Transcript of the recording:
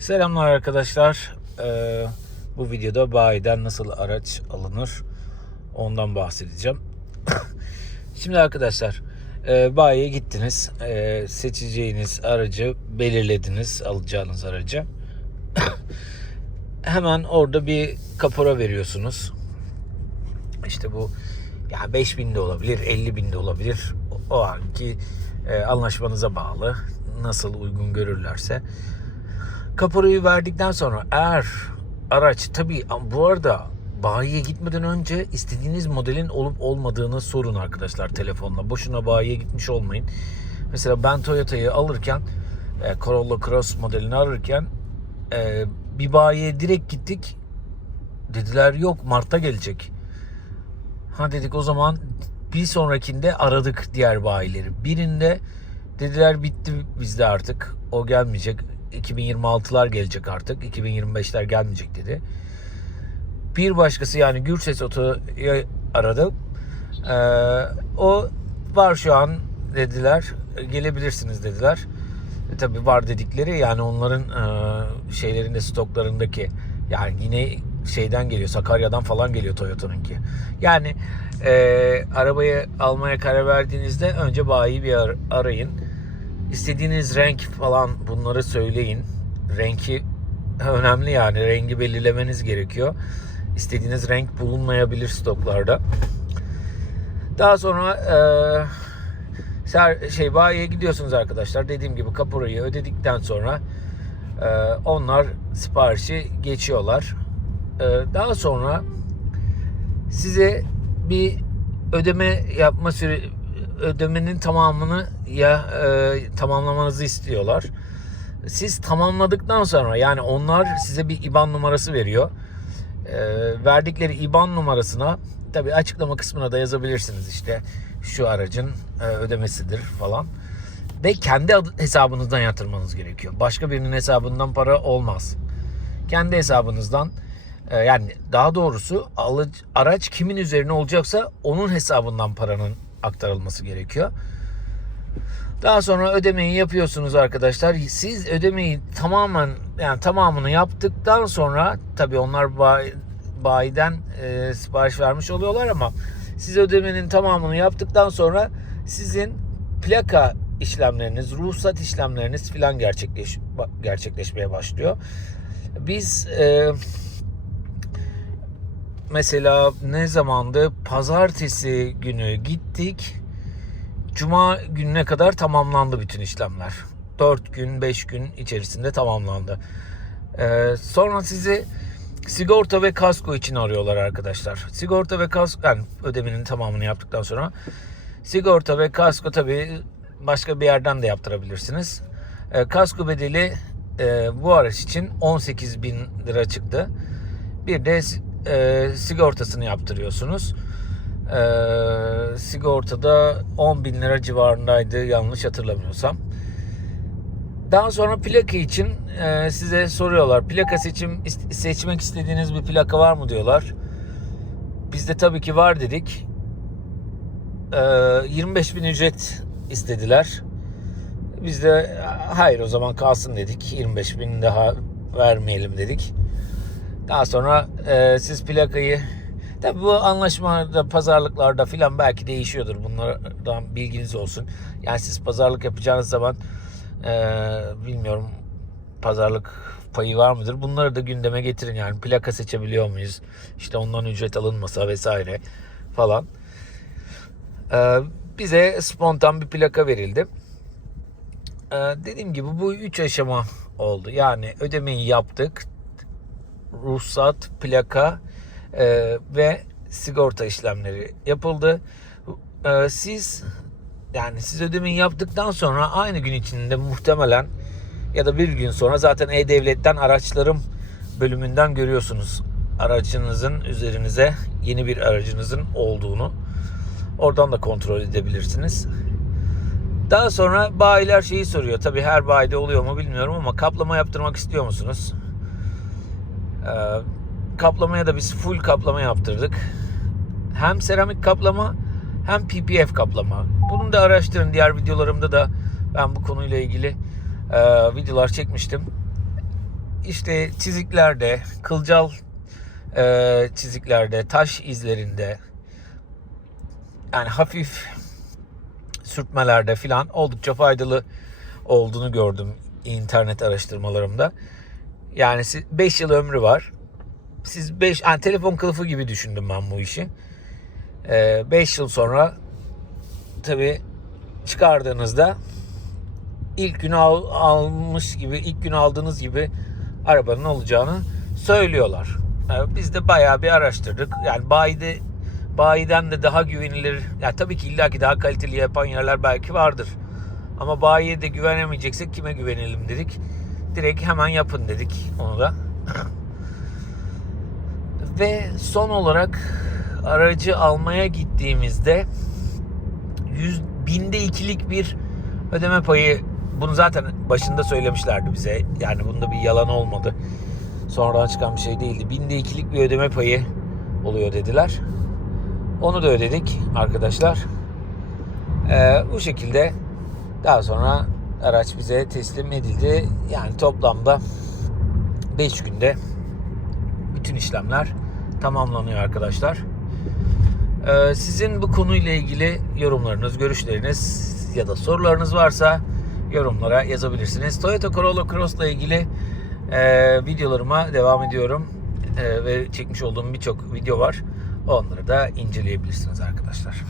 Selamlar arkadaşlar. Bu videoda bayiden nasıl araç alınır ondan bahsedeceğim. Şimdi arkadaşlar bayiye gittiniz. Seçeceğiniz aracı belirlediniz, alacağınız aracı. Hemen orada bir kapora veriyorsunuz. İşte bu ya 5.000 de olabilir, 50.000 de olabilir. O anki anlaşmanıza bağlı. Nasıl uygun görürlerse. Kaporayı verdikten sonra eğer araç tabii bu arada bayiye gitmeden önce istediğiniz modelin olup olmadığını sorun arkadaşlar telefonla. Boşuna bayiye gitmiş olmayın. Mesela ben Toyota'yı alırken Corolla Cross modelini alırken bir bayiye direkt gittik. Dediler yok Mart'ta gelecek. Ha dedik o zaman bir sonrakinde aradık diğer bayileri. Birinde dediler bitti bizde artık o gelmeyecek. 2026'lar gelecek artık. 2025'ler gelmeyecek dedi. Bir başkası yani Gürses Oto'yu aradım. O var şu an dediler. Gelebilirsiniz dediler. Tabii var dedikleri yani onların şeylerinde stoklarındaki yani yine şeyden geliyor. Sakarya'dan falan geliyor Toyota'nınki. Yani arabayı almaya karar verdiğinizde önce bayiyi bir arayın. İstediğiniz renk falan bunları söyleyin. Renki önemli yani. Rengi belirlemeniz gerekiyor. İstediğiniz renk bulunmayabilir stoklarda. Daha sonra bayiye gidiyorsunuz arkadaşlar. Dediğim gibi kaporayı ödedikten sonra onlar siparişi geçiyorlar. Daha sonra size bir ödeme yapma ödemenin tamamını tamamlamanızı istiyorlar. Siz tamamladıktan sonra yani onlar size bir IBAN numarası veriyor. Verdikleri IBAN numarasına tabii açıklama kısmına da yazabilirsiniz işte şu aracın ödemesidir falan. Ve kendi hesabınızdan yatırmanız gerekiyor. Başka birinin hesabından para olmaz. Kendi hesabınızdan yani daha doğrusu araç kimin üzerine olacaksa onun hesabından paranın aktarılması gerekiyor. Daha sonra ödemeyi yapıyorsunuz arkadaşlar. Siz ödemeyi tamamını yaptıktan sonra tabii onlar bayiden sipariş vermiş oluyorlar ama siz ödemenin tamamını yaptıktan sonra sizin plaka işlemleriniz, ruhsat işlemleriniz filan gerçekleşmeye başlıyor. Biz mesela ne zamandı? Pazartesi günü gittik. Cuma gününe kadar tamamlandı bütün işlemler. 4 gün, 5 gün içerisinde tamamlandı. Sonra sizi sigorta ve kasko için arıyorlar arkadaşlar. Sigorta ve kasko yani ödemenin tamamını yaptıktan sonra sigorta ve kasko tabii başka bir yerden de yaptırabilirsiniz. Kasko bedeli bu araç için 18.000 lira çıktı. Bir de sigortasını yaptırıyorsunuz. Sigortada 10.000 lira civarındaydı yanlış hatırlamıyorsam. Daha sonra plaka için size soruyorlar. Plaka seçmek istediğiniz bir plaka var mı diyorlar. Biz de tabii ki var dedik. 25.000 ücret istediler. Biz de hayır o zaman kalsın dedik. 25.000 daha vermeyelim dedik. Daha sonra siz plakayı tabii bu anlaşmada pazarlıklarda filan belki değişiyordur. Bunlardan bilginiz olsun. Yani siz pazarlık yapacağınız zaman bilmiyorum pazarlık payı var mıdır? Bunları da gündeme getirin. Yani plaka seçebiliyor muyuz? İşte ondan ücret alınmasa vesaire falan. Bize spontan bir plaka verildi. Dediğim gibi bu 3 aşama oldu. Yani ödemeyi yaptık. Ruhsat, plaka ve sigorta işlemleri yapıldı. Siz ödemeyi yaptıktan sonra aynı gün içinde muhtemelen ya da bir gün sonra zaten E-Devlet'ten araçlarım bölümünden görüyorsunuz. Aracınızın üzerinize yeni bir aracınızın olduğunu. Oradan da kontrol edebilirsiniz. Daha sonra bayiler şeyi soruyor. Tabii her bayide oluyor mu bilmiyorum ama kaplama yaptırmak istiyor musunuz? Kaplamaya da biz full kaplama yaptırdık. Hem seramik kaplama hem PPF kaplama. Bunu da araştırın. Diğer videolarımda da ben bu konuyla ilgili videolar çekmiştim. işte çiziklerde, kılcal çiziklerde, taş izlerinde, yani hafif sürtmelerde filan oldukça faydalı olduğunu gördüm internet araştırmalarımda. Yani 5 yıl ömrü var. Siz 5, yani telefon kılıfı gibi düşündüm ben bu işi. 5 yıl sonra tabii çıkardığınızda ilk gün almış gibi, ilk gün aldığınız gibi arabanın olacağını söylüyorlar. Biz de bayağı bir araştırdık. Yani bayiden de daha güvenilir. Ya tabii ki illaki daha kaliteli yapan yerler belki vardır. Ama bayiye de güvenemeyeceksek kime güvenelim dedik. Direkt hemen yapın dedik onu da. Ve son olarak aracı almaya gittiğimizde binde ikilik bir ödeme payı, bunu zaten başında söylemişlerdi bize. Yani bunda bir yalan olmadı. Sonradan çıkan bir şey değildi. Binde ikilik bir ödeme payı oluyor dediler. Onu da ödedik arkadaşlar. Bu şekilde daha sonra araç bize teslim edildi. Yani toplamda 5 günde bütün işlemler tamamlanıyor arkadaşlar. Sizin bu konuyla ilgili yorumlarınız, görüşleriniz ya da sorularınız varsa yorumlara yazabilirsiniz. Toyota Corolla Cross ile ilgili videolarıma devam ediyorum. Ve çekmiş olduğum birçok video var. Onları da inceleyebilirsiniz arkadaşlar.